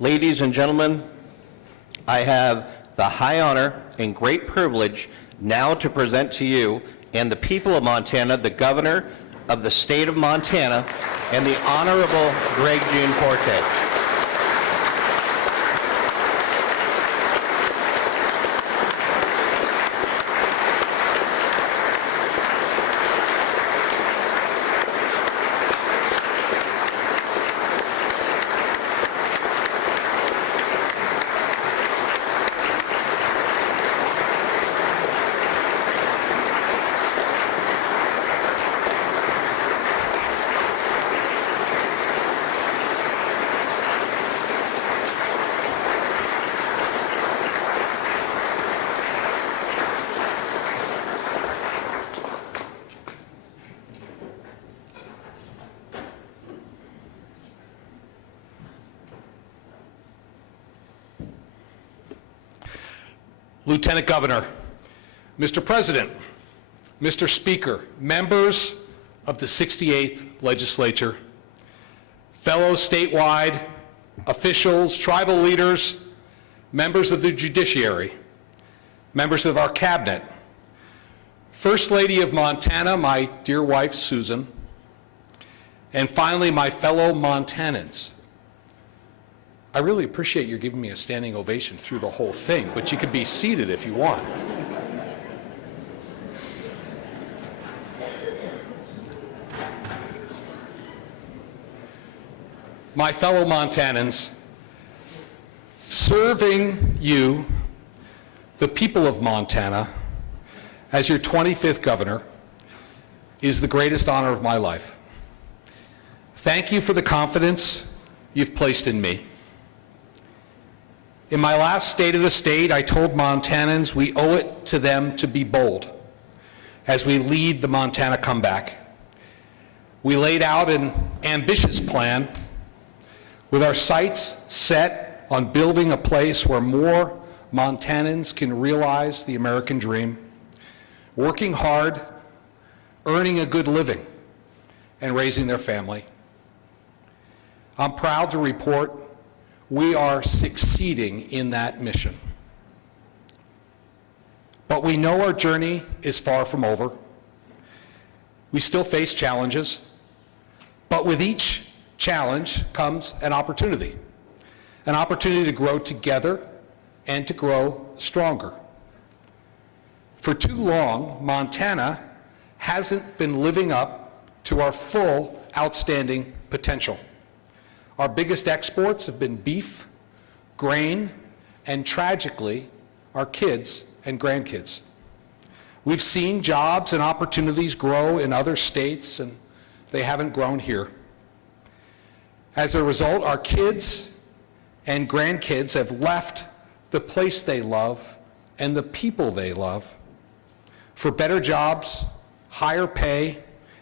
Ladies and gentlemen, I have the high honor and great privilege now to present to you and the people of Montana the Governor of the state of Montana and the Honorable Greg Gianforte. Lieutenant Governor, Mr. President, Mr. Speaker, members of the 68th Legislature, fellow statewide officials, tribal leaders, members of the judiciary, members of our cabinet, First Lady of Montana, my dear wife, Susan, and finally, my fellow Montanans. I really appreciate you giving me a standing ovation through the whole thing, but you could be seated if you want. My fellow Montanans, serving you, the people of Montana, as your 25th governor is the greatest honor of my life. Thank you for the confidence you've placed in me. In my last State of the State, I told Montanans we owe it to them to be bold as we lead the Montana comeback. We laid out an ambitious plan with our sights set on building a place where more Montanans can realize the American dream, working hard, earning a good living, and raising their family. I'm proud to report we are succeeding in that mission. But we know our journey is far from over. We still face challenges, but with each challenge comes an opportunity to grow together and to grow stronger. For too long, Montana hasn't been living up to our full outstanding potential. Our biggest exports have been beef, grain, and tragically, our kids and grandkids. We've seen jobs and opportunities grow in other states, and they haven't grown here. As a result, our kids and grandkids have left the place they love and the people they love for better jobs, higher pay,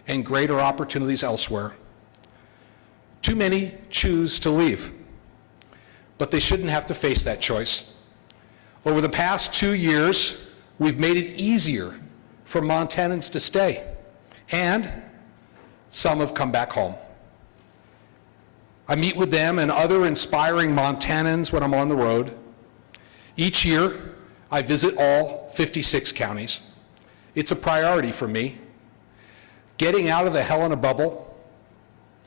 and greater opportunities elsewhere. Too many choose to leave, but they shouldn't have to face that choice. Over the past 2 years, we've made it easier for Montanans to stay, and some have come back home. I meet with them and other inspiring Montanans when I'm on the road. Each year, I visit all 56 counties. It's a priority for me. Getting out of the Helena bubble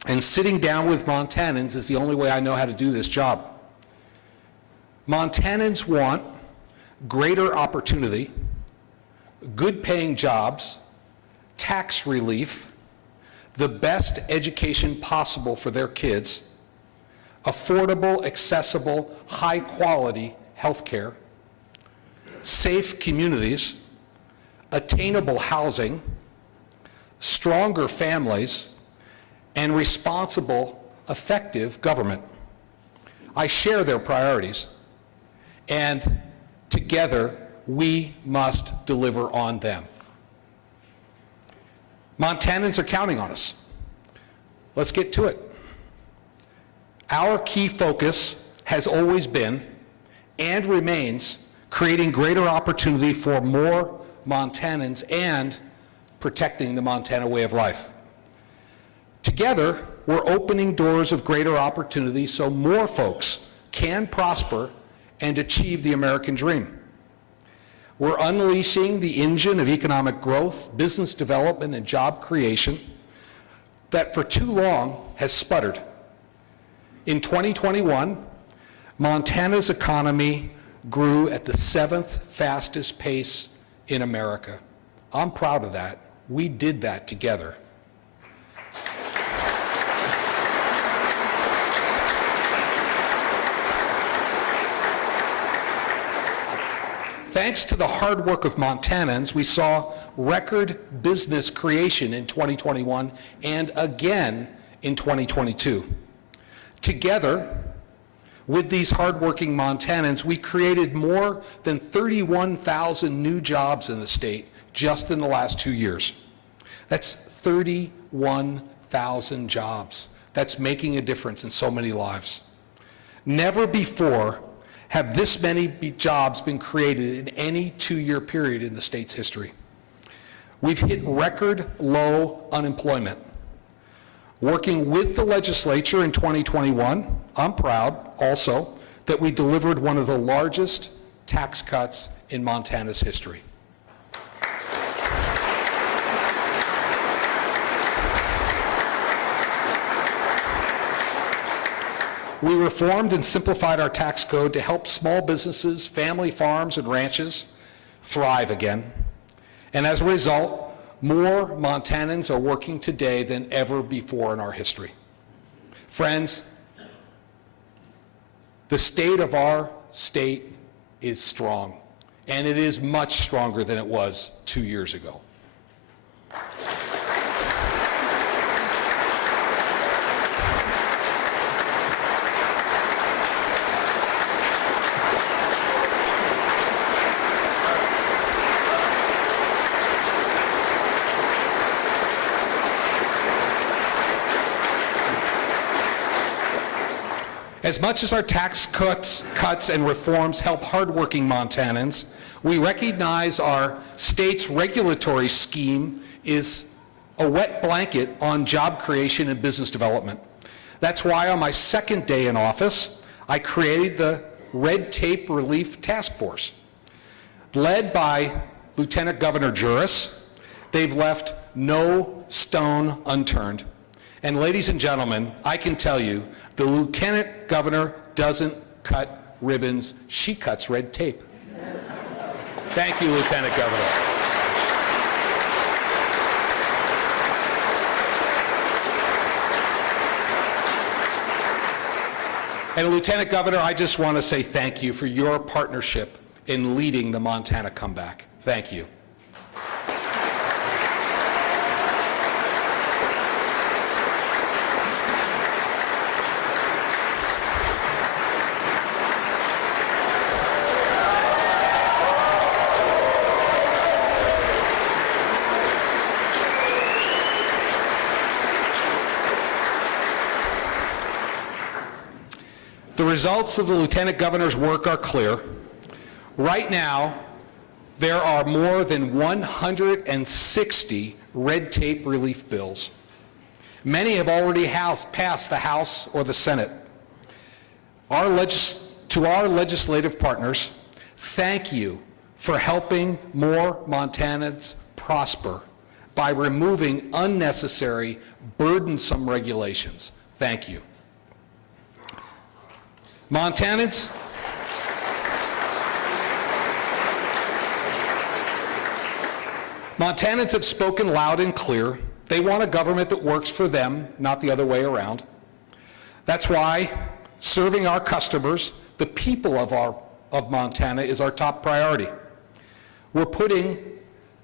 and sitting down with Montanans is the only way I know how to do this job. Montanans want greater opportunity, good paying jobs, tax relief, the best education possible for their kids, affordable, accessible, high quality health care, safe communities, attainable housing, stronger families, and responsible, effective government. I share their priorities, and together we must deliver on them. Montanans are counting on us. Let's get to it. Our key focus has always been and remains creating greater opportunity for more Montanans and protecting the Montana way of life. Together, we're opening doors of greater opportunity so more folks can prosper and achieve the American dream. We're unleashing the engine of economic growth, business development, and job creation that for too long has sputtered. In 2021, Montana's economy grew at the 7th fastest pace in America. I'm proud of that. We did that together. Thanks to the hard work of Montanans, we saw record business creation in 2021 and again in 2022. Together, with these hardworking Montanans, we created more than 31,000 new jobs in the state just in the last 2 years. That's 31,000 jobs. That's making a difference in so many lives. Never before have this many jobs been created in any 2-year period in the state's history. We've hit record low unemployment. Working with the legislature in 2021, I'm proud also that we delivered one of the largest tax cuts in Montana's history. We reformed and simplified our tax code to help small businesses, family farms, and ranches thrive again. And as a result, more Montanans are working today than ever before in our history. Friends, the state of our state is strong, and it is much stronger than it was 2 years ago. As much as our tax cuts and reforms help hardworking Montanans, we recognize our state's regulatory scheme is a wet blanket on job creation and business development. That's why on my second day in office, I created the Red Tape Relief Task Force. Led by Lieutenant Governor Juris, they've left no stone unturned. And ladies and gentlemen, I can tell you, the Lieutenant Governor doesn't cut ribbons, she cuts red tape. Thank you, Lieutenant Governor. And Lieutenant Governor, I just want to say thank you for your partnership in leading the Montana comeback. Thank you. The results of the Lieutenant Governor's work are clear. Right now, there are more than 160 red tape relief bills. Many have already passed the House or the Senate. To our legislative partners, thank you for helping more Montanans prosper by removing unnecessary, burdensome regulations. Thank you. Montanans have spoken loud and clear. They want a government that works for them, not the other way around. That's why serving our customers, the people of Montana, is our top priority. We're putting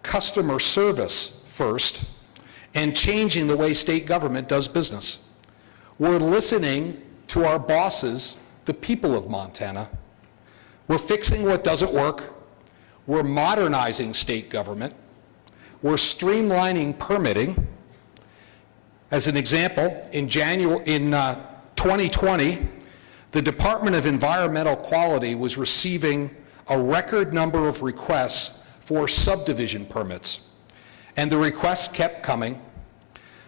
customer service first and changing the way state government does business. We're listening to our bosses, the people of Montana. We're fixing what doesn't work. We're modernizing state government. We're streamlining permitting. As an example, in 2020, the Department of Environmental Quality was receiving a record number of requests for subdivision permits, and the requests kept coming.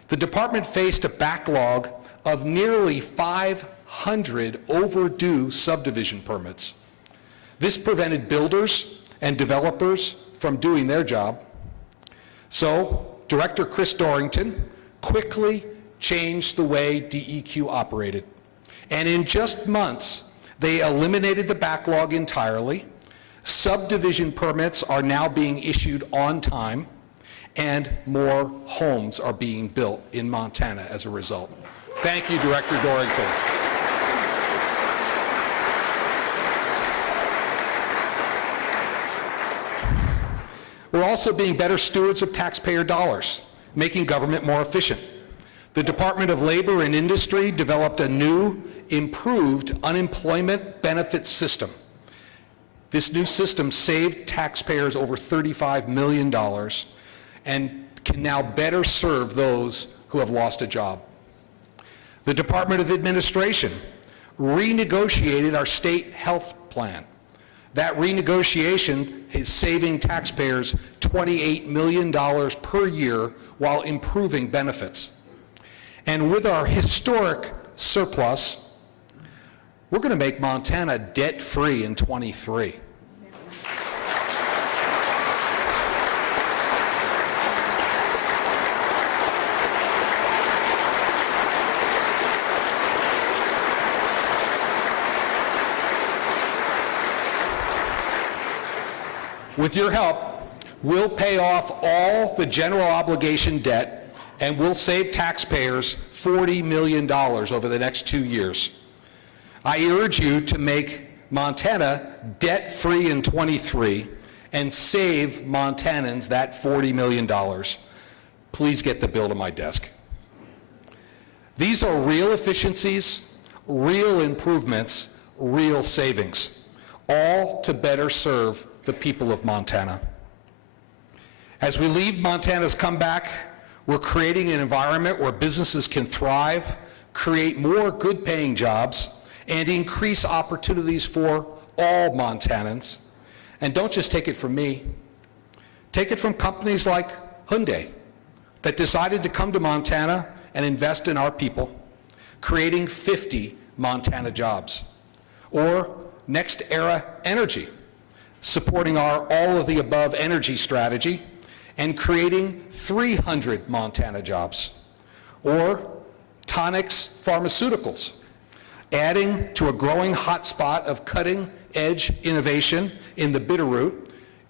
The department faced a backlog of nearly 500 600 overdue subdivision permits. This prevented builders and developers from doing their job. So Director Chris Dorrington quickly changed the way DEQ operated. And in just months, they eliminated the backlog entirely. Subdivision permits are now being issued on time, and more homes are being built in Montana as a result. Thank you, Director Dorrington. We're also being better stewards of taxpayer dollars, making government more efficient. The Department of Labor and Industry developed a new, improved unemployment benefits system. This new system saved taxpayers over $35 million and can now better serve those who have lost a job. The Department of Administration renegotiated our state health plan. That renegotiation is saving taxpayers $28 million per year while improving benefits. And with our historic surplus, we're going to make Montana debt-free in 23. With your help, we'll pay off all the general obligation debt, and we'll save taxpayers $40 million over the next 2 years. I urge you to make Montana debt-free in 23 and save Montanans that $40 million. Please get the bill to my desk. These are real efficiencies, real improvements, real savings, all to better serve the people of Montana. As we leave Montana's comeback, we're creating an environment where businesses can thrive, create more good-paying jobs, and increase opportunities for all Montanans. And don't just take it from me. Take it from companies like Hyundai that decided to come to Montana and invest in our people, creating 50 Montana jobs. Or NextEra Energy, supporting our all-of-the-above energy strategy and creating 300 Montana jobs. Or Tonix Pharmaceuticals, adding to a growing hotspot of cutting-edge innovation in the Bitterroot,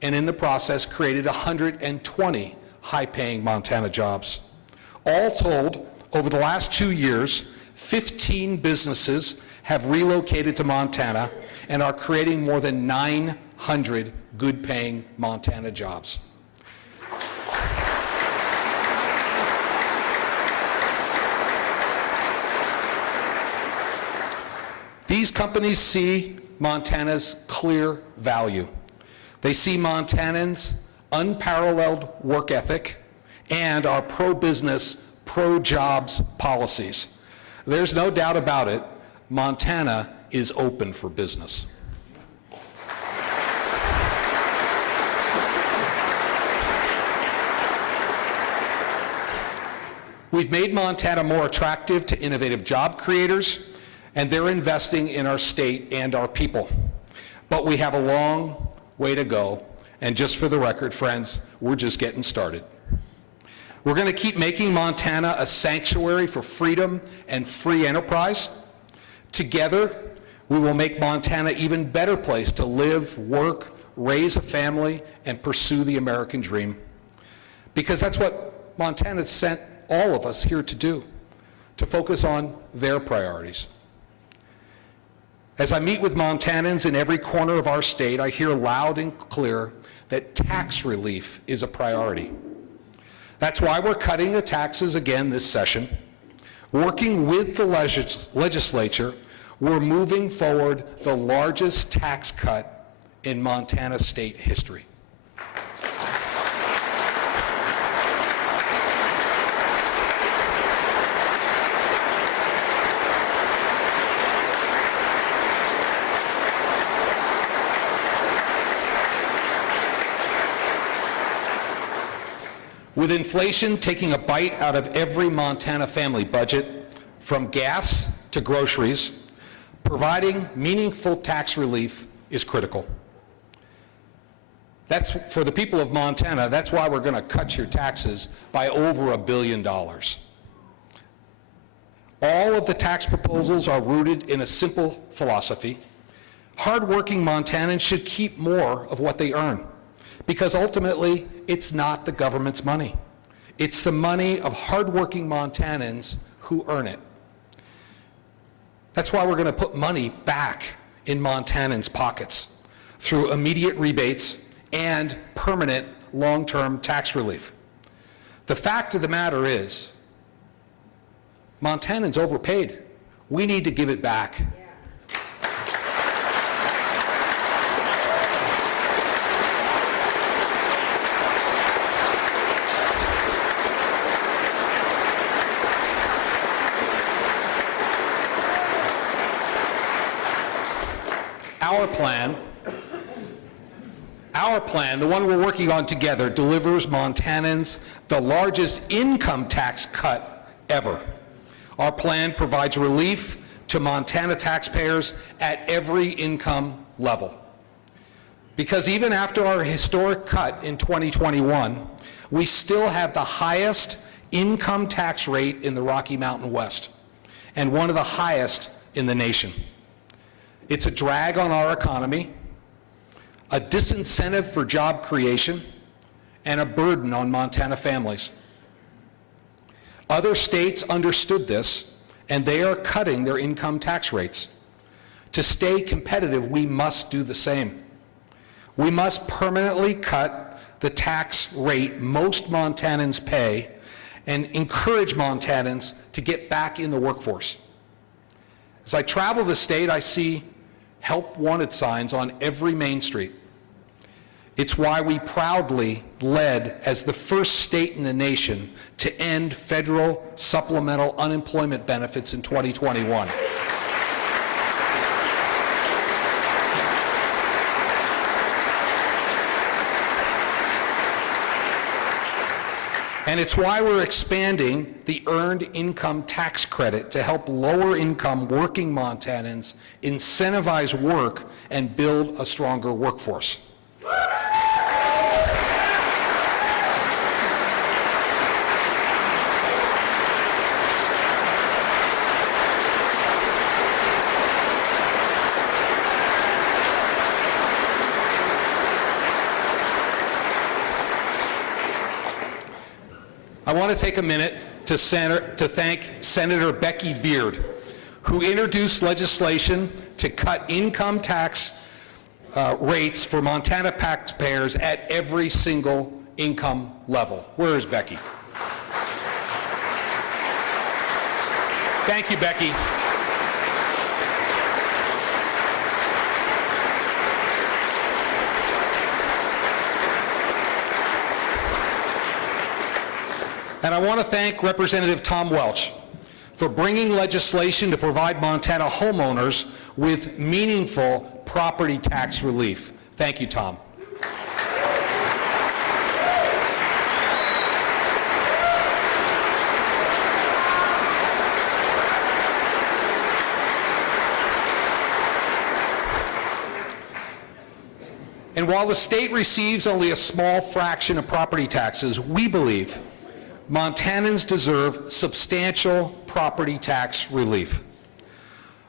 and in the process created 120 high-paying Montana jobs. All told, over the last 2 years, 15 businesses have relocated to Montana and are creating more than 900 good-paying Montana jobs. These companies see Montana's clear value. They see Montanans' unparalleled work ethic and our pro-business, pro-jobs policies. There's no doubt about it, Montana is open for business. We've made Montana more attractive to innovative job creators, and they're investing in our state and our people. But we have a long way to go, and just for the record, friends, we're just getting started. We're going to keep making Montana a sanctuary for freedom and free enterprise. Together, we will make Montana an even better place to live, work, raise a family, and pursue the American dream. Because that's what Montana sent all of us here to do, to focus on their priorities. As I meet with Montanans in every corner of our state, I hear loud and clear that tax relief is a priority. That's why we're cutting the taxes again this session. Working with the legislature, we're moving forward the largest tax cut in Montana state history. With inflation taking a bite out of every Montana family budget, from gas to groceries, Providing meaningful tax relief is critical. That's, for the people of Montana, that's why we're going to cut your taxes by over $1 billion. All of the tax proposals are rooted in a simple philosophy. Hardworking Montanans should keep more of what they earn, because ultimately, it's not the government's money. It's the money of hardworking Montanans who earn it. That's why we're going to put money back in Montanans' pockets through immediate rebates and permanent long-term tax relief. The fact of the matter is, Montanans overpaid. We need to give it back. Our plan, the one we're working on together, delivers Montanans the largest income tax cut ever. Our plan provides relief to Montana taxpayers at every income level. Because even after our historic cut in 2021, we still have the highest income tax rate in the Rocky Mountain West, and one of the highest in the nation. It's a drag on our economy, a disincentive for job creation, and a burden on Montana families. Other states understood this, and they are cutting their income tax rates. To stay competitive, we must do the same. We must permanently cut the tax rate most Montanans pay and encourage Montanans to get back in the workforce. As I travel the state, I see help wanted signs on every main street. It's why we proudly led as the first state in the nation to end federal supplemental unemployment benefits in 2021. And it's why we're expanding the Earned Income Tax Credit to help lower-income working Montanans incentivize work and build a stronger workforce. I want to take a minute to thank Senator Becky Beard, who introduced legislation to cut income tax rates for Montana taxpayers at every single income level. Where is Becky? Thank you, Becky. And I want to thank Representative Tom Welch for bringing legislation to provide Montana homeowners with meaningful property tax relief. Thank you, Tom. And while the state receives only a small fraction of property taxes, we believe Montanans deserve substantial property tax relief.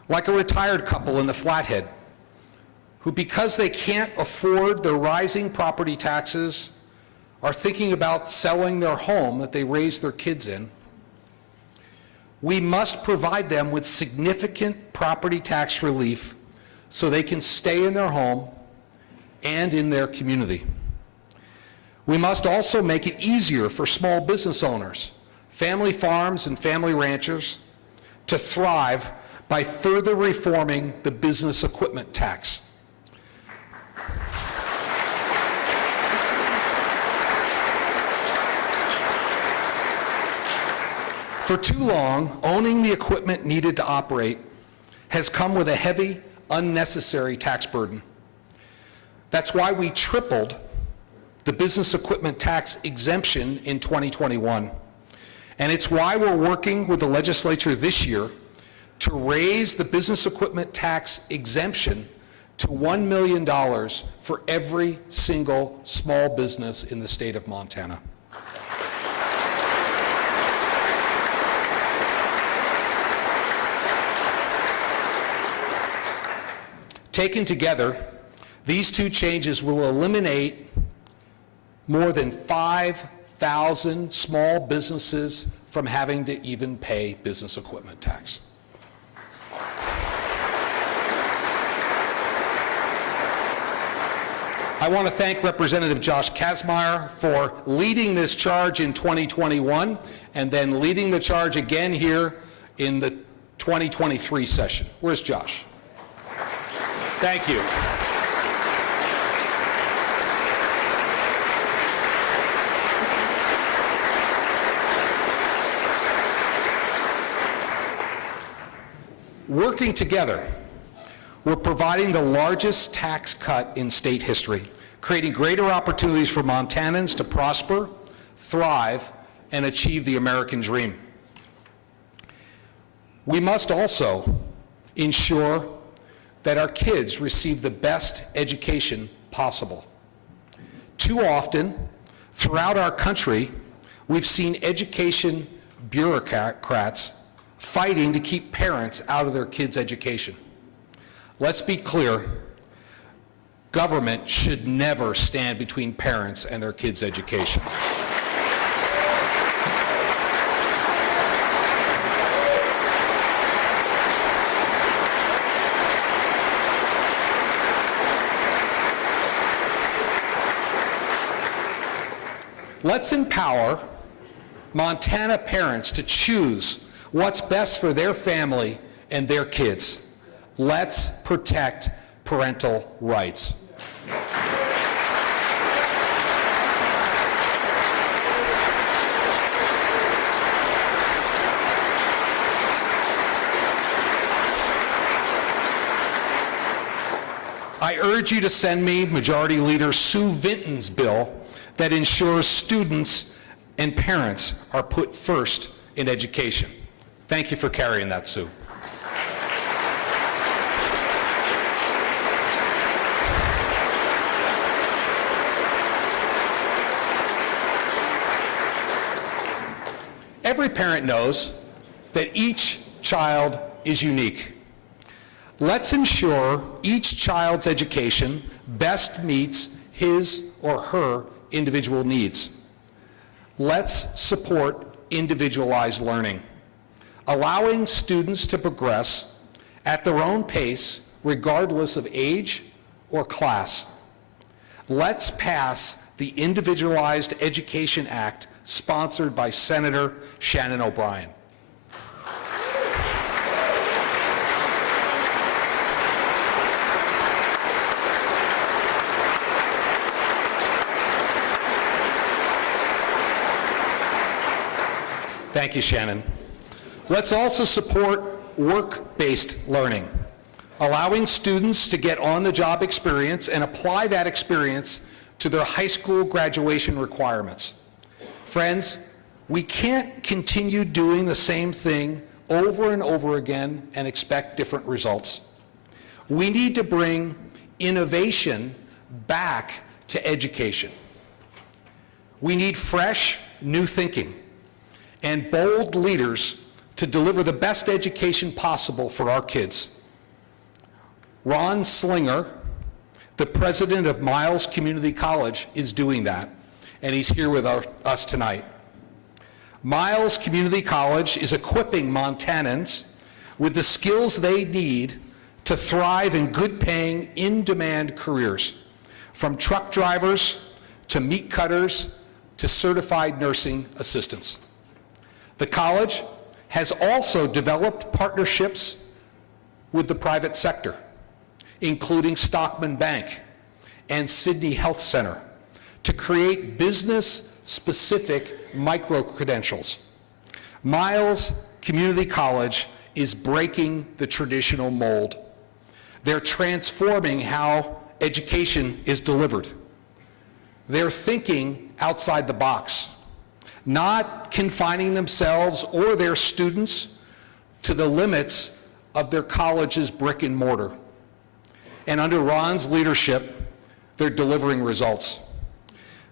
Like a retired couple in the Flathead, who, because they can't afford their rising property taxes, are thinking about selling their home that they raised their kids in. We must provide them with significant property tax relief so they can stay in their home and in their community. We must also make it easier for small business owners, family farms and family ranchers to thrive by further reforming the business equipment tax. For too long, owning the equipment needed to operate has come with a heavy, unnecessary tax burden. That's why we tripled the business equipment tax exemption in 2021. And it's why we're working with the legislature this year to raise the business equipment tax exemption to $1 million for every single small business in the state of Montana. Taken together, these two changes will eliminate more than 5,000 small businesses from having to even pay business equipment tax. I want to thank Representative Josh Kazmaier for leading this charge in 2021 and then leading the charge again here in the 2023 session. Where's Josh? Thank you. Working together, we're providing the largest tax cut in state history, creating greater opportunities for Montanans to prosper, thrive, and achieve the American dream. We must also ensure that our kids receive the best education possible. Too often, throughout our country, we've seen education bureaucrats fighting to keep parents out of their kids' education. Let's be clear, government should never stand between parents and their kids' education. Let's empower Montana parents to choose what's best for their family and their kids. Let's protect parental rights. I urge you to send me Majority Leader Sue Vinton's bill that ensures students and parents are put first in education. Thank you for carrying that, Sue. Every parent knows that each child is unique. Let's ensure each child's education best meets his or her individual needs. Let's support individualized learning, allowing students to progress at their own pace regardless of age or class. Let's pass the Individualized Education Act sponsored by Senator Shannon O'Brien. Thank you, Shannon. Let's also support work-based learning, allowing students to get on-the-job experience and apply that experience to their high school graduation requirements. Friends, we can't continue doing the same thing over and over again and expect different results. We need to bring innovation back to education. We need fresh, new thinking and bold leaders to deliver the best education possible for our kids. Ron Slinger, the president of Miles Community College, is doing that, and he's here with us tonight. Miles Community College is equipping Montanans with the skills they need to thrive in good-paying, in-demand careers, from truck drivers to meat cutters to certified nursing assistants. The college has also developed partnerships with the private sector, including Stockman Bank and Sydney Health Center, to create business-specific micro-credentials. Miles Community College is breaking the traditional mold. They're transforming how education is delivered. They're thinking outside the box, not confining themselves or their students to the limits of their college's brick and mortar. And under Ron's leadership, they're delivering results.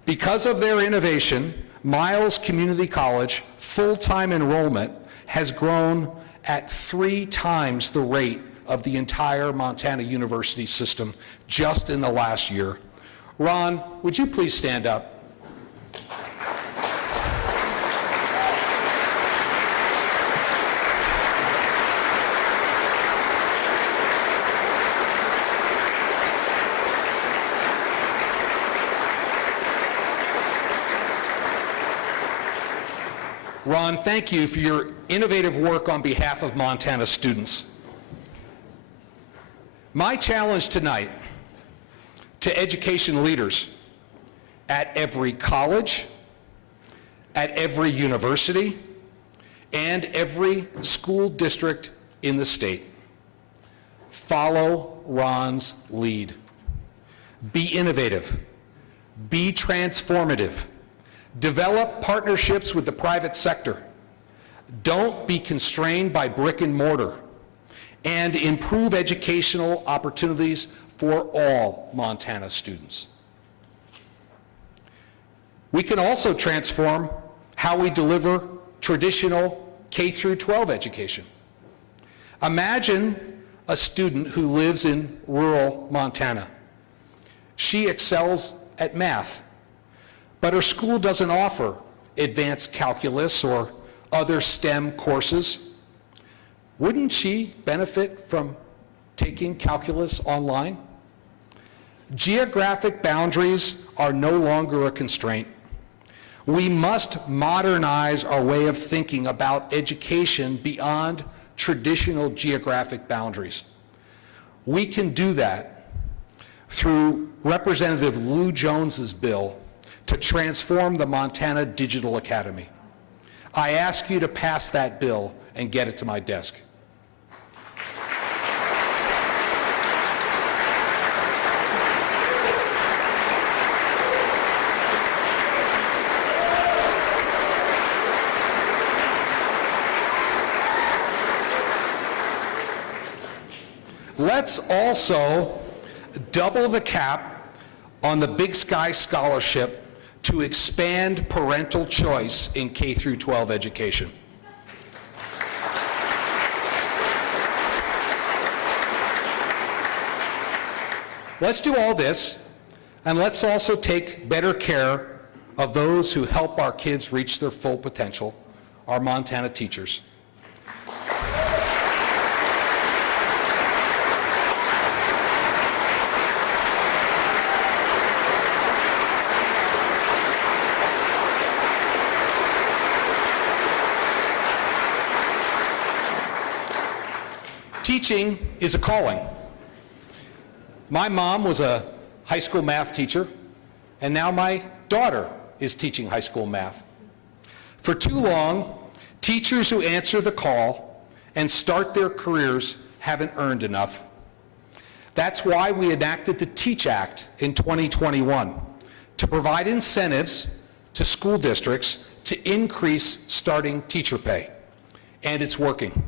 Because of their innovation, Miles Community College full-time enrollment has grown at 3 times the rate of the entire Montana University system just in the last year. Ron, would you please stand up? Ron, thank you for your innovative work on behalf of Montana students. My challenge tonight to education leaders at every college, at every university, and every school district in the state: follow Ron's lead. Be innovative. Be transformative. Develop partnerships with the private sector. Don't be constrained by brick and mortar. And improve educational opportunities for all Montana students. We can also transform how we deliver traditional K-12 education. Imagine a student who lives in rural Montana. She excels at math, but her school doesn't offer advanced calculus or other STEM courses. Wouldn't she benefit from taking calculus online? Geographic boundaries are no longer a constraint. We must modernize our way of thinking about education beyond traditional geographic boundaries. We can do that through Representative Lou Jones's bill to transform the Montana Digital Academy. I ask you to pass that bill and get it to my desk. Let's also double the cap on the Big Sky Scholarship to expand parental choice in K-12 education. Let's do all this, and let's also take better care of those who help our kids reach their full potential, our Montana teachers. Teaching is a calling. My mom was a high school math teacher, and now my daughter is teaching high school math. For too long, teachers who answer the call and start their careers haven't earned enough. That's why we enacted the TEACH Act in 2021 to provide incentives to school districts to increase starting teacher pay. And it's working.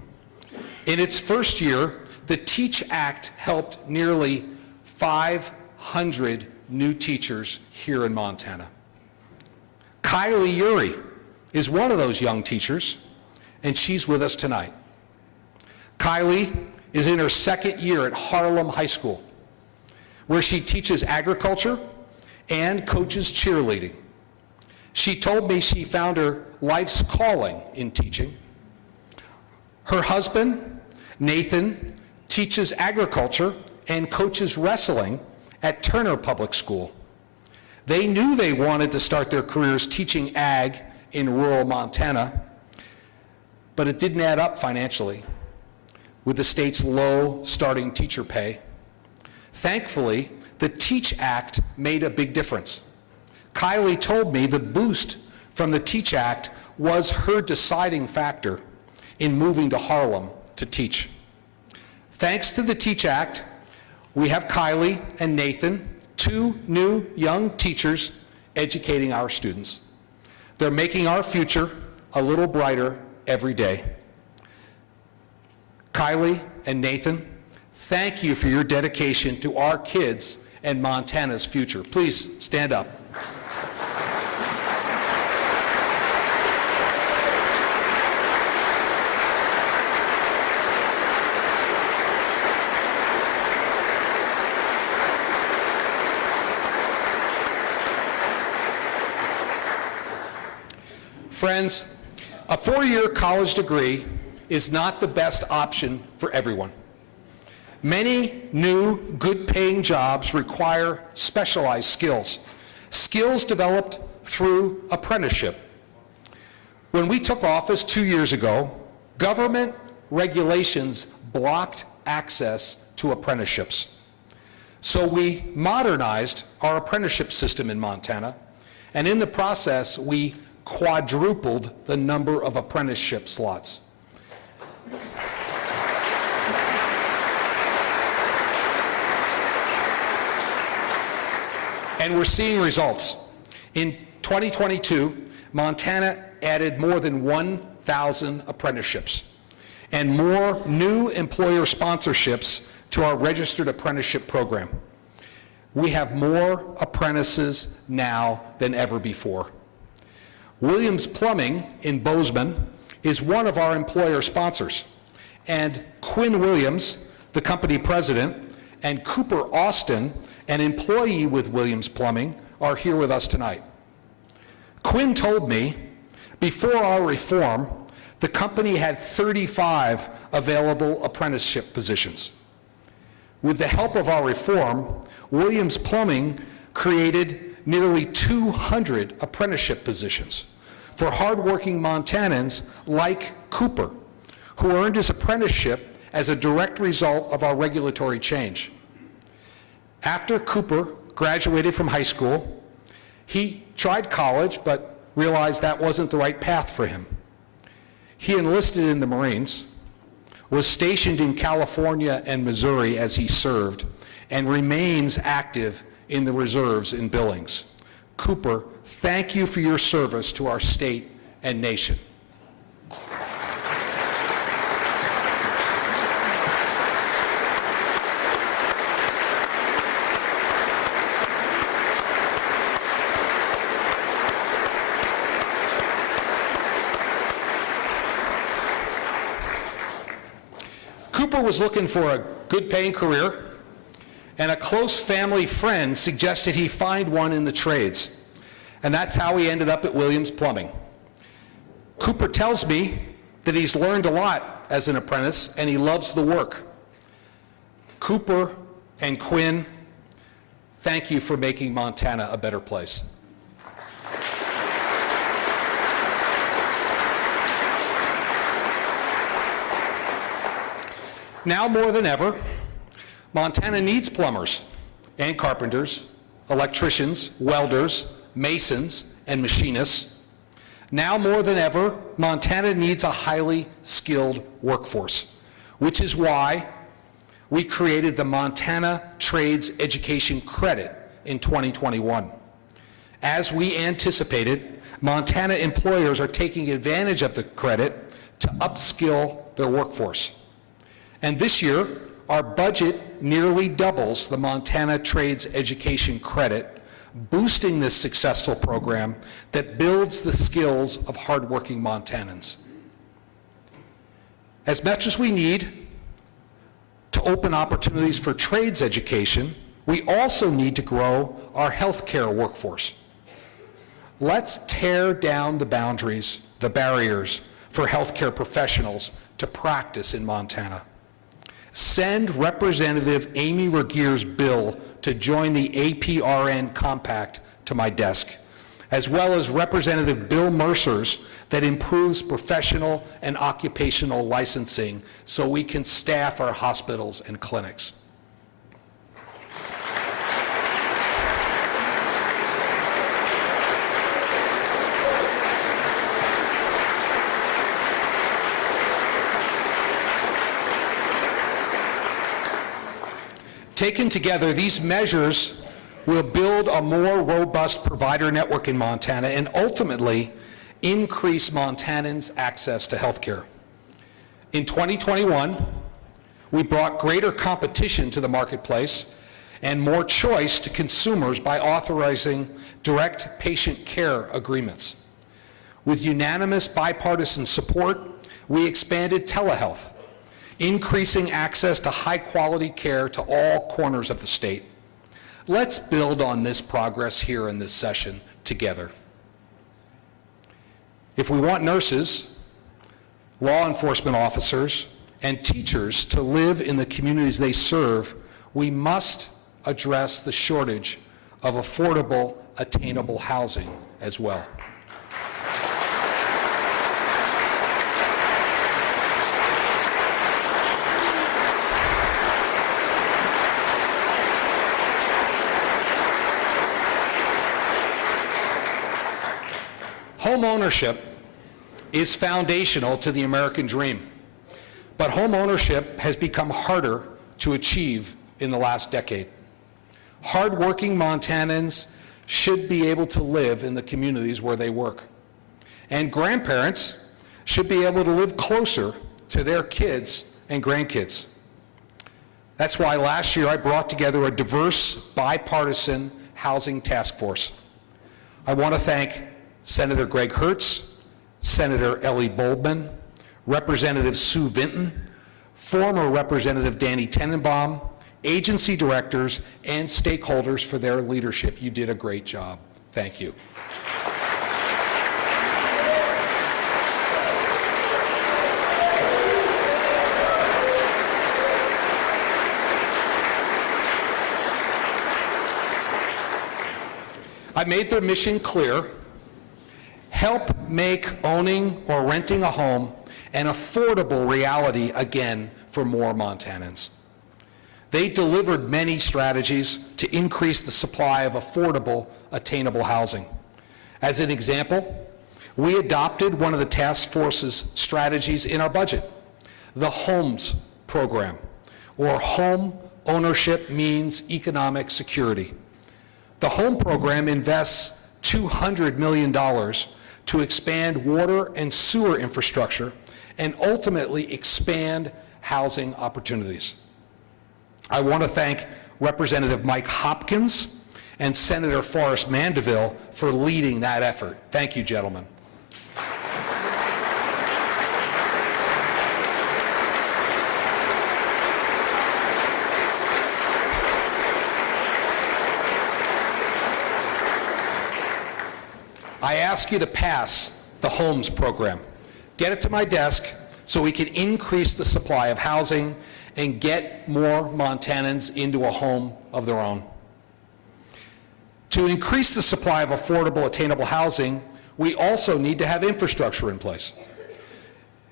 In its first year, the TEACH Act helped nearly 500 new teachers here in Montana. Kylie Uri is one of those young teachers, and she's with us tonight. Kylie is in her second year at Harlem High School, where she teaches agriculture and coaches cheerleading. She told me she found her life's calling in teaching. Her husband, Nathan, teaches agriculture and coaches wrestling at Turner Public School. They knew they wanted to start their careers teaching ag in rural Montana, but it didn't add up financially with the state's low starting teacher pay. Thankfully, the TEACH Act made a big difference. Kylie told me the boost from the TEACH Act was her deciding factor in moving to Harlem to teach. Thanks to the TEACH Act, we have Kylie and Nathan, 2 new young teachers educating our students. They're making our future a little brighter every day. Kylie and Nathan, thank you for your dedication to our kids and Montana's future. Please stand up. Friends, a four-year college degree is not the best option for everyone. Many new, good-paying jobs require specialized skills, skills developed through apprenticeship. When we took office 2 years ago, government regulations blocked access to apprenticeships. So we modernized our apprenticeship system in Montana, and in the process, we quadrupled the number of apprenticeship slots. And we're seeing results. In 2022, Montana added more than 1,000 apprenticeships and more new employer sponsorships to our registered apprenticeship program. We have more apprentices now than ever before. Williams Plumbing in Bozeman is one of our employer sponsors, and Quinn Williams, the company president, and Cooper Austin, an employee with Williams Plumbing, are here with us tonight. Quinn told me before our reform, the company had 35 available apprenticeship positions. With the help of our reform, Williams Plumbing created nearly 200 apprenticeship positions for hardworking Montanans like Cooper, who earned his apprenticeship as a direct result of our regulatory change. After Cooper graduated from high school, he tried college but realized that wasn't the right path for him. He enlisted in the Marines, was stationed in California and Missouri as he served, and remains active in the reserves in Billings. Cooper, thank you for your service to our state and nation. Cooper was looking for a good-paying career, and a close family friend suggested he find one in the trades. And that's how he ended up at Williams Plumbing. Cooper tells me that he's learned a lot as an apprentice, and he loves the work. Cooper and Quinn, thank you for making Montana a better place. Now more than ever, Montana needs plumbers and carpenters, electricians, welders, masons, and machinists. Now more than ever, Montana needs a highly skilled workforce, which is why we created the Montana Trades Education Credit in 2021. As we anticipated, Montana employers are taking advantage of the credit to upskill their workforce. And this year, our budget nearly doubles the Montana Trades Education Credit, boosting this successful program that builds the skills of hardworking Montanans. As much as we need to open opportunities for trades education, we also need to grow our healthcare workforce. Let's tear down the boundaries, the barriers for healthcare professionals to practice in Montana. Send Representative Amy Regeer's bill to join the APRN Compact to my desk, as well as Representative Bill Mercer's that improves professional and occupational licensing so we can staff our hospitals and clinics. Taken together, these measures will build a more robust provider network in Montana and ultimately increase Montanans' access to health care. In 2021, We brought greater competition to the marketplace and more choice to consumers by authorizing direct patient care agreements. With unanimous bipartisan support, we expanded telehealth, increasing access to high-quality care to all corners of the state. Let's build on this progress here in this session together. If we want nurses, law enforcement officers, and teachers to live in the communities they serve, we must address the shortage of affordable, attainable housing as well. Home ownership is foundational to the American dream, but home ownership has become harder to achieve in the last decade. Hardworking Montanans should be able to live in the communities where they work, and grandparents should be able to live closer to their kids and grandkids. That's why last year I brought together a diverse, bipartisan housing task force. I want to thank Senator Greg Hertz, Senator Ellie Boldman, Representative Sue Vinton, former Representative Danny Tenenbaum, agency directors, and stakeholders for their leadership. You did a great job. Thank you. I made their mission clear: help make owning or renting a home an affordable reality again for more Montanans. They delivered many strategies to increase the supply of affordable, attainable housing. As an example, we adopted one of the task force's strategies in our budget, the HOMES program, or Home Ownership Means Economic Security. The HOME program invests $200 million to expand water and sewer infrastructure and ultimately expand housing opportunities. I want to thank Representative Mike Hopkins and Senator Forrest Mandeville for leading that effort. Thank you, gentlemen. I ask you to pass the HOMES program. Get it to my desk so we can increase the supply of housing and get more Montanans into a home of their own. To increase the supply of affordable, attainable housing, we also need to have infrastructure in place.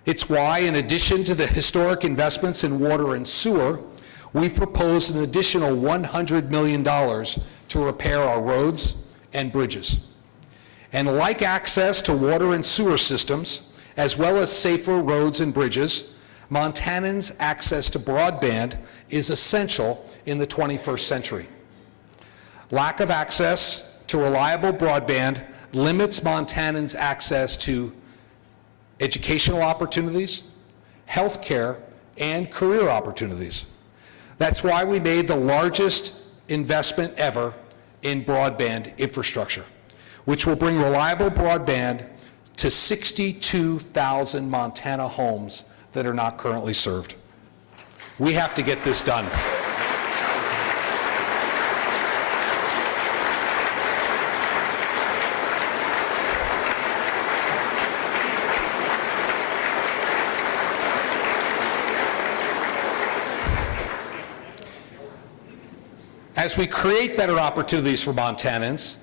It's why, in addition to the historic investments in water and sewer, we've proposed an additional $100 million to repair our roads and bridges. And like access to water and sewer systems, as well as safer roads and bridges, Montanans' access to broadband is essential in the 21st century. Lack of access to reliable broadband limits Montanans' access to educational opportunities, health care, and career opportunities. That's why we made the largest investment ever in broadband infrastructure, which will bring reliable broadband to 62,000 Montana homes that are not currently served. We have to get this done. As we create better opportunities for Montanans,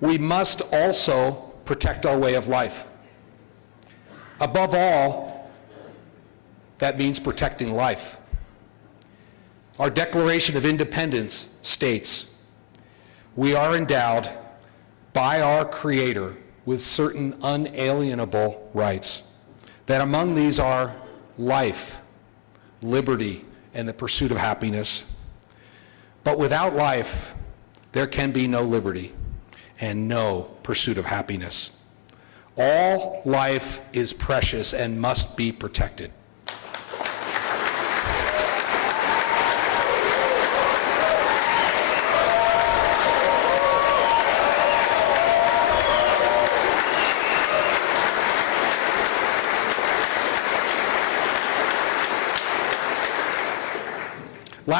we must also protect our way of life. Above all, that means protecting life. Our Declaration of Independence states, "We are endowed by our Creator with certain unalienable rights, that among these are life, liberty, and the pursuit of happiness. But without life, there can be no liberty and no pursuit of happiness. All life is precious and must be protected."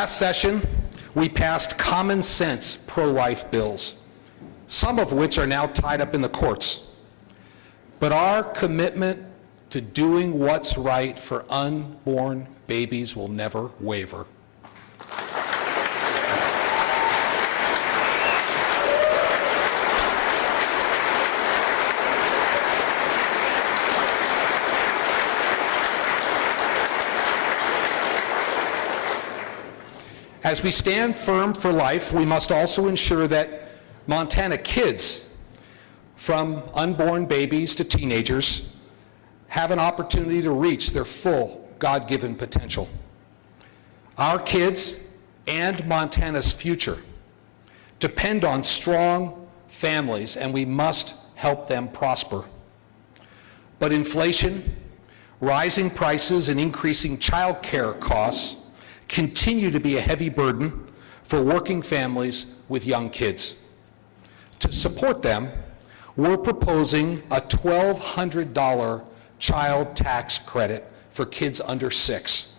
Last session, we passed common sense pro-life bills, some of which are now tied up in the courts. But our commitment to doing what's right for unborn babies will never waver. As we stand firm for life, we must also ensure that Montana kids, from unborn babies to teenagers, have an opportunity to reach their full God-given potential. Our kids and Montana's future depend on strong families, and we must help them prosper. But inflation, rising prices, and increasing child care costs continue to be a heavy burden for working families with young kids. To support them, we're proposing a $1,200 child tax credit for kids under 6.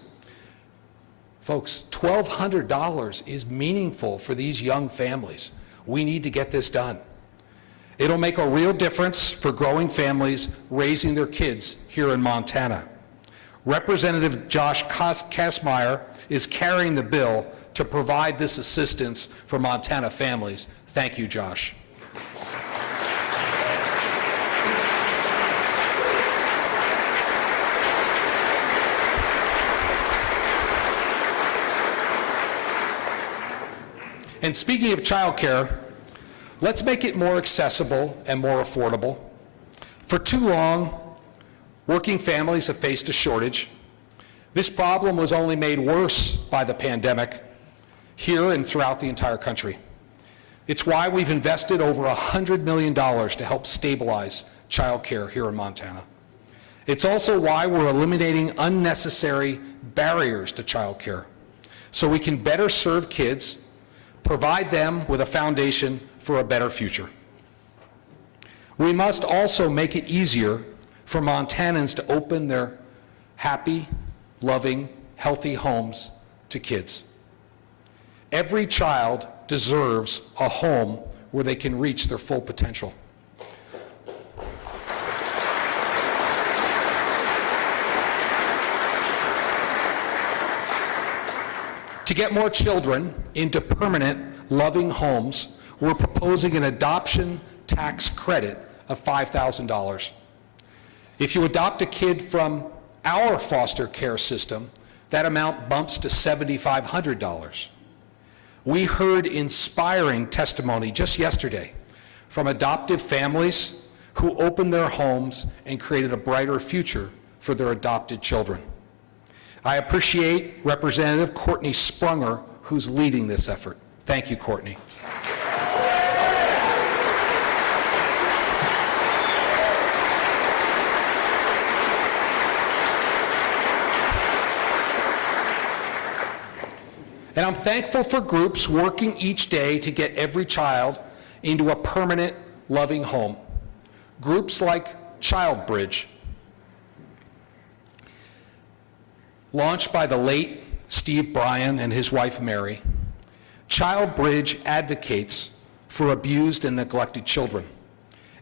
Folks, $1,200 is meaningful for these young families. We need to get this done. It'll make a real difference for growing families raising their kids here in Montana. Representative Josh Kazmaier is carrying the bill to provide this assistance for Montana families. Thank you, Josh. And speaking of childcare, let's make it more accessible and more affordable. For too long, working families have faced a shortage. This problem was only made worse by the pandemic here and throughout the entire country. It's why we've invested over $100 million to help stabilize childcare here in Montana. It's also why we're eliminating unnecessary barriers to childcare so we can better serve kids, provide them with a foundation for a better future. We must also make it easier for Montanans to open their happy, loving, healthy homes to kids. Every child deserves a home where they can reach their full potential. To get more children into permanent, loving homes, we're proposing an adoption tax credit of $5,000. If you adopt a kid from our foster care system, that amount bumps to $7,500. We heard inspiring testimony just yesterday from adoptive families who opened their homes and created a brighter future for their adopted children. I appreciate Representative Courtney Sprunger, who's leading this effort. Thank you, Courtney. And I'm thankful for groups working each day to get every child into a permanent, loving home. Groups like Child Bridge, launched by the late Steve Bryan and his wife Mary. Child Bridge advocates for abused and neglected children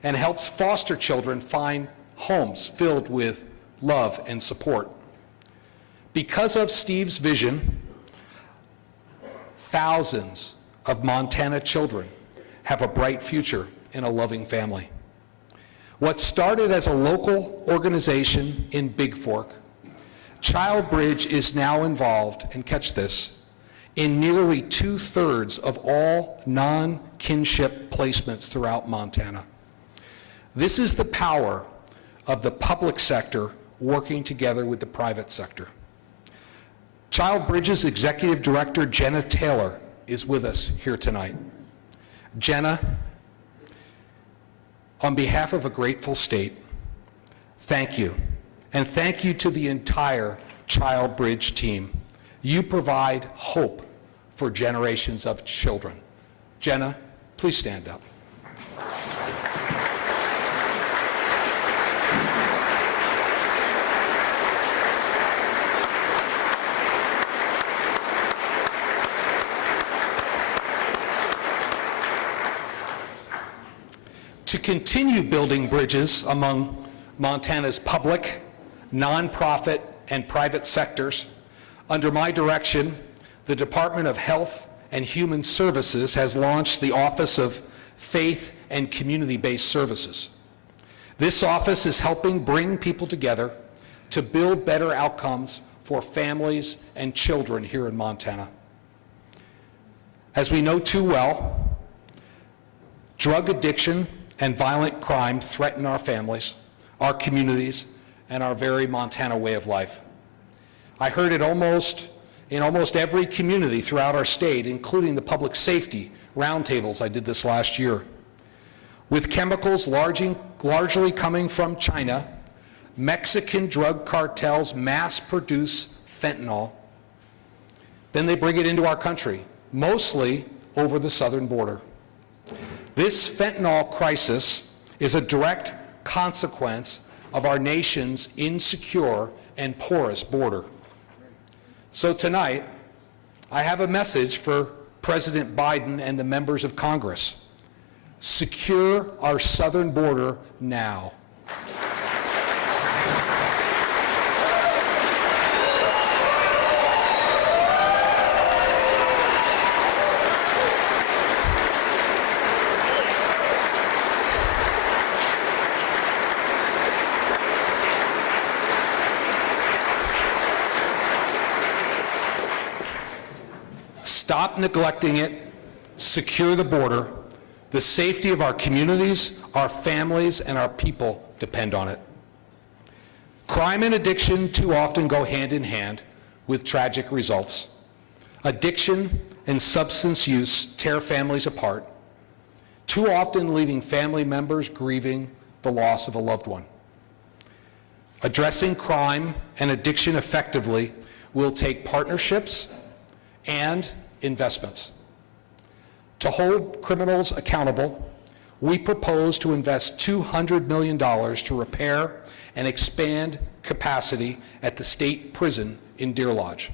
and helps foster children find homes filled with love and support. Because of Steve's vision, thousands of Montana children have a bright future in a loving family. What started as a local organization in Big Fork, Child Bridge is now involved, and catch this, in nearly 2/3 of all non-kinship placements throughout Montana. This is the power of the public sector working together with the private sector. Child Bridge's Executive Director, Jenna Taylor, is with us here tonight. Jenna, on behalf of a grateful state, thank you. And thank you to the entire Child Bridge team. You provide hope for generations of children. Jenna, please stand up. to continue building bridges among Montana's public, nonprofit, and private sectors. Under my direction, the Department of Health and Human Services has launched the Office of Faith and Community-Based Services. This office is helping bring people together to build better outcomes for families and children here in Montana. As we know too well, drug addiction and violent crime threaten our families, our communities, and our very Montana way of life. I heard it in almost every community throughout our state, including the public safety roundtables I did this last year. With chemicals largely coming from China, Mexican drug cartels mass produce fentanyl. Then they bring it into our country, mostly over the southern border. This fentanyl crisis is a direct consequence of our nation's insecure and porous border. So tonight, I have a message for President Biden and the members of Congress. Secure our southern border now. Stop neglecting it, secure the border. The safety of our communities, our families, and our people depend on it. Crime and addiction too often go hand in hand with tragic results. Addiction and substance use tear families apart, too often leaving family members grieving the loss of a loved one. Addressing crime and addiction effectively will take partnerships and investments. To hold criminals accountable, we propose to invest $200 million to repair and expand capacity at the state prison in Deer Lodge.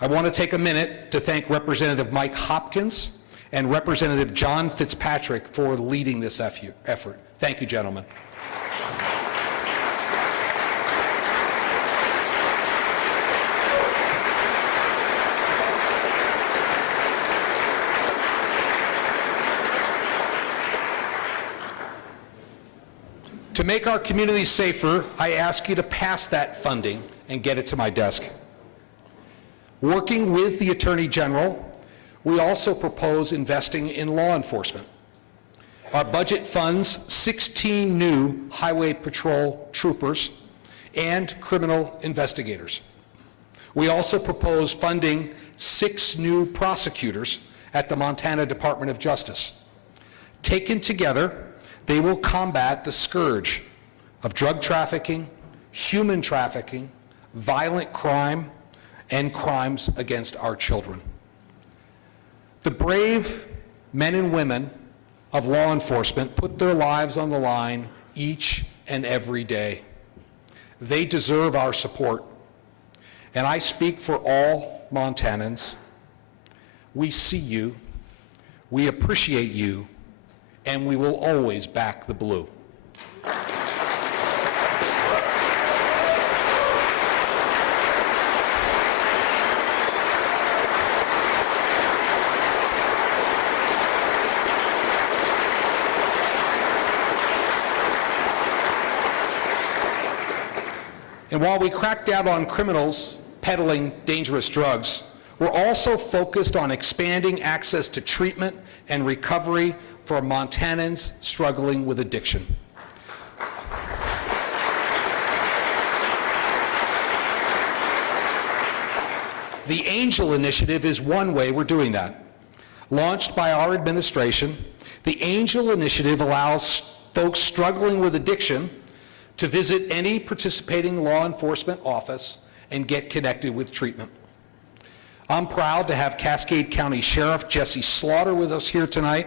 I want to take a minute to thank Representative Mike Hopkins and Representative John Fitzpatrick for leading this effort. Thank you, gentlemen. To make our community safer, I ask you to pass that funding and get it to my desk. Working with the Attorney General, we also propose investing in law enforcement. Our budget funds 16 new Highway Patrol troopers and criminal investigators. We also propose funding 6 new prosecutors at the Montana Department of Justice. Taken together, they will combat the scourge of drug trafficking, human trafficking, violent crime, and crimes against our children. The brave men and women of law enforcement put their lives on the line each and every day. They deserve our support, and I speak for all Montanans. We see you, we appreciate you, and we will always back the blue. And while we crack down on criminals peddling dangerous drugs, we're also focused on expanding access to treatment and recovery for Montanans struggling with addiction. The Angel Initiative is one way we're doing that. Launched by our administration, the Angel Initiative allows folks struggling with addiction to visit any participating law enforcement office and get connected with treatment. I'm proud to have Cascade County Sheriff Jesse Slaughter with us here tonight.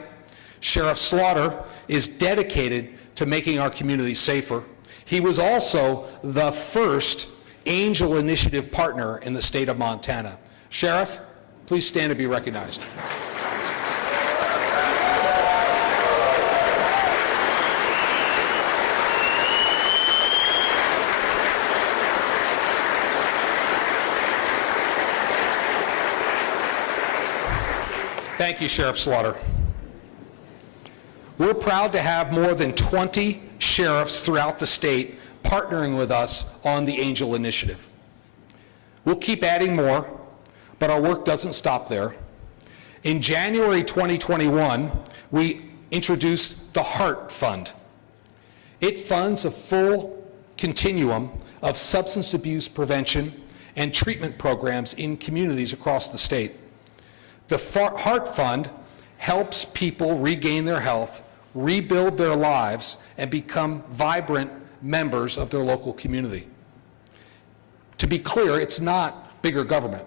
Sheriff Slaughter is dedicated to making our community safer. He was also the first Angel Initiative partner in the state of Montana. Sheriff, please stand to be recognized. Thank you, Sheriff Slaughter. We're proud to have more than 20 sheriffs throughout the state partnering with us on the Angel Initiative. We'll keep adding more, but our work doesn't stop there. In January 2021, we introduced the Heart Fund. It funds a full continuum of substance abuse prevention and treatment programs in communities across the state. The Heart Fund helps people regain their health, rebuild their lives, and become vibrant members of their local community. To be clear, it's not bigger government.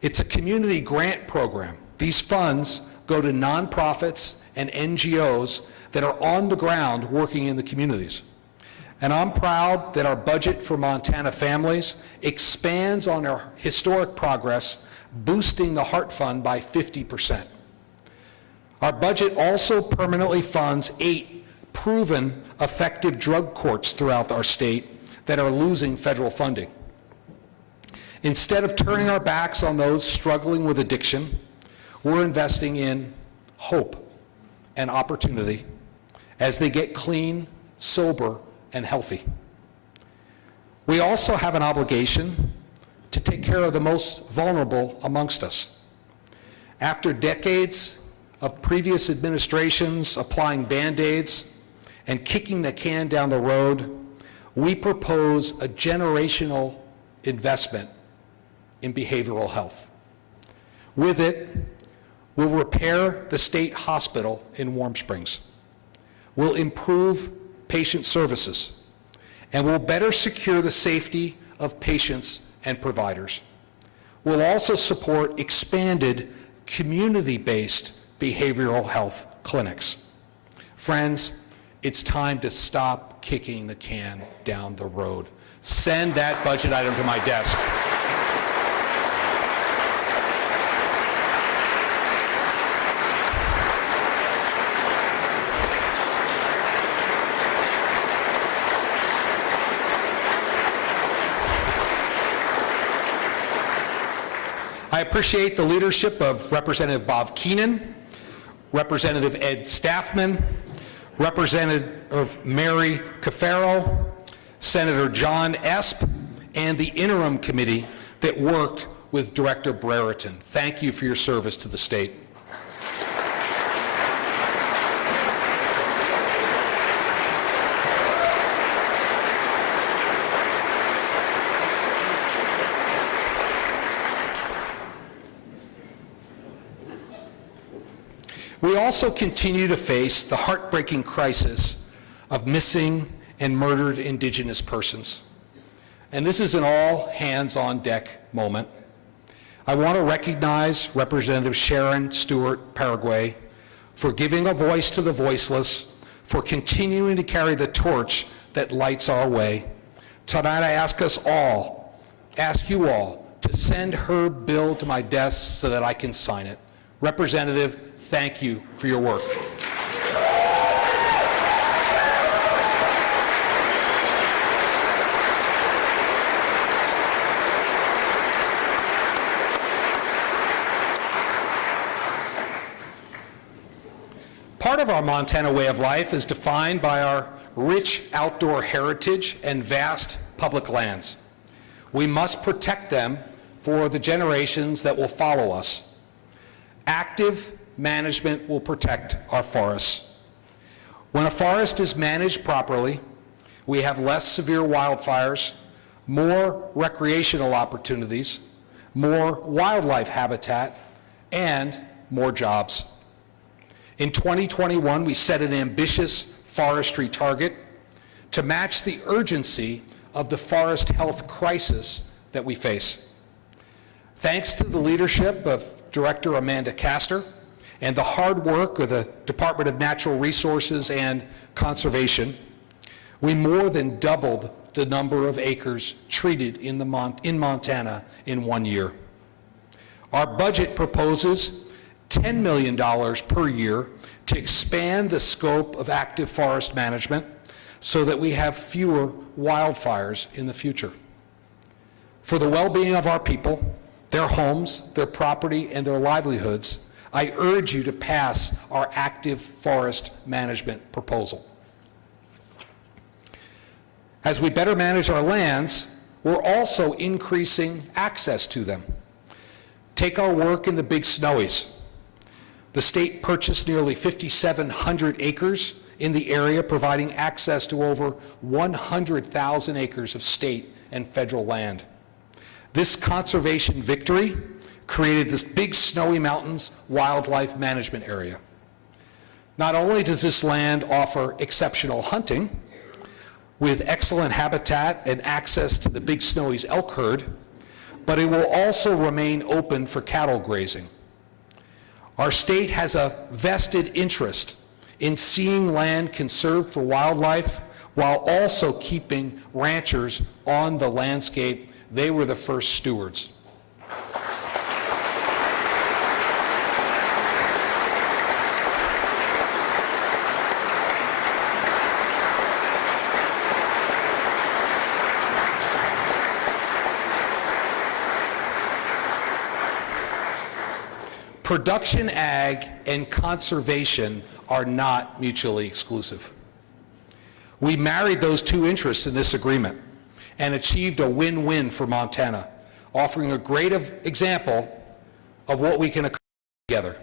It's a community grant program. These funds go to nonprofits and NGOs that are on the ground working in the communities. And I'm proud that our budget for Montana families expands on our historic progress, boosting the Heart Fund by 50%. Our budget also permanently funds 8 proven effective drug courts throughout our state that are losing federal funding. Instead of turning our backs on those struggling with addiction, we're investing in hope and opportunity as they get clean, sober, and healthy. We also have an obligation to take care of the most vulnerable amongst us. After decades of previous administrations applying Band-Aids and kicking the can down the road, we propose a generational investment in behavioral health. With it, we'll repair the state hospital in Warm Springs. We'll improve patient services, and we'll better secure the safety of patients and providers. We'll also support expanded community-based behavioral health clinics. Friends, it's time to stop kicking the can down the road. Send that budget item to my desk. I appreciate the leadership of Representative Bob Keenan, Representative Ed Staffman, Representative Mary Cafaro, Senator John Esp, and the interim committee that worked with Director Brereton. Thank you for your service to the state. We also continue to face the heartbreaking crisis of missing and murdered Indigenous persons. And this is an all-hands-on-deck moment. I want to recognize Representative Sharon Stewart Paraguay for giving a voice to the voiceless, for continuing to carry the torch that lights our way. Tonight I ask you all, to send her bill to my desk so that I can sign it. Representative, thank you for your work. Part of our Montana way of life is defined by our rich outdoor heritage and vast public lands. We must protect them for the generations that will follow us. Active management will protect our forests. When a forest is managed properly, we have less severe wildfires, more recreational opportunities, more wildlife habitat, and more jobs. In 2021, we set an ambitious forestry target to match the urgency of the forest health crisis that we face. Thanks to the leadership of Director Amanda Castor and the hard work of the Department of Natural Resources and Conservation, we more than doubled the number of acres treated in Montana in 1 year. Our budget proposes $10 million per year to expand the scope of active forest management so that we have fewer wildfires in the future. For the well-being of our people, their homes, their property, and their livelihoods, I urge you to pass our active forest management proposal. As we better manage our lands, we're also increasing access to them. Take our work in the Big Snowies. The state purchased nearly 5,700 acres in the area, providing access to over 100,000 acres of state and federal land. This conservation victory created this Big Snowy Mountains Wildlife Management Area. Not only does this land offer exceptional hunting, with excellent habitat and access to the Big Snowy's elk herd, but it will also remain open for cattle grazing. Our state has a vested interest in seeing land conserved for wildlife while also keeping ranchers on the landscape. They were the first stewards. Production ag and conservation are not mutually exclusive. We married those two interests in this agreement and achieved a win-win for Montana, offering a great example of what we can accomplish together.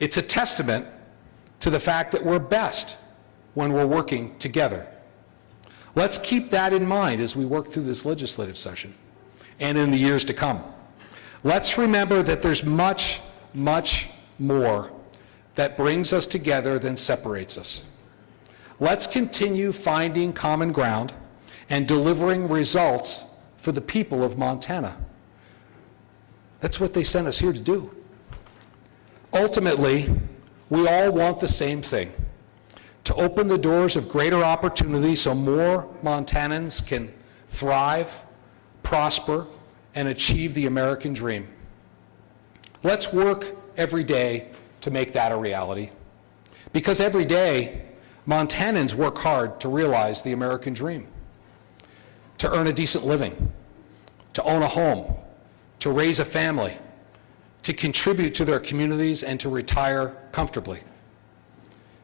It's a testament to the fact that we're best when we're working together. Let's keep that in mind as we work through this legislative session and in the years to come. Let's remember that there's much more that brings us together than separates us. Let's continue finding common ground and delivering results for the people of Montana. That's what they sent us here to do. Ultimately, we all want the same thing: to open the doors of greater opportunity so more Montanans can thrive, prosper, and achieve the American dream. Let's work every day to make that a reality. Because every day, Montanans work hard to realize the American dream. To earn a decent living, to own a home, to raise a family, to contribute to their communities, and to retire comfortably.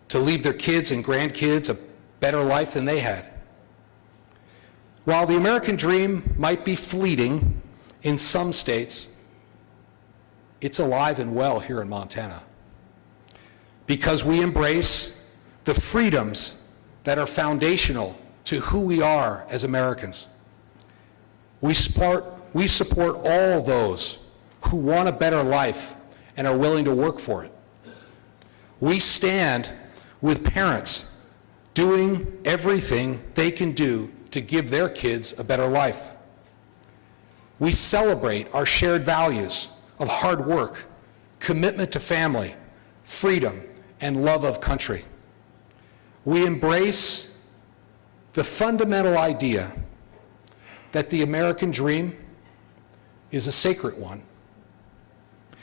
To leave their kids and grandkids a better life than they had. While the American dream might be fleeting in some states, it's alive and well here in Montana, because we embrace the freedoms that are foundational to who we are as Americans. We support all those who want a better life and are willing to work for it. We stand with parents doing everything they can do to give their kids a better life. We celebrate our shared values of hard work, commitment to family, freedom, and love of country. We embrace the fundamental idea that the American dream is a sacred one,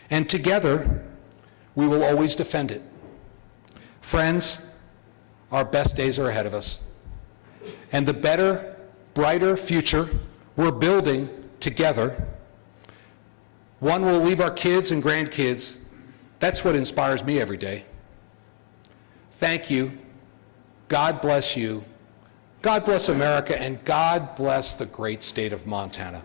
and together we will always defend it. Friends, our best days are ahead of us, and the better, brighter future we're building together, one we'll leave our kids and grandkids. That's what inspires me every day. Thank you. God bless you. God bless America, and God bless the great state of Montana.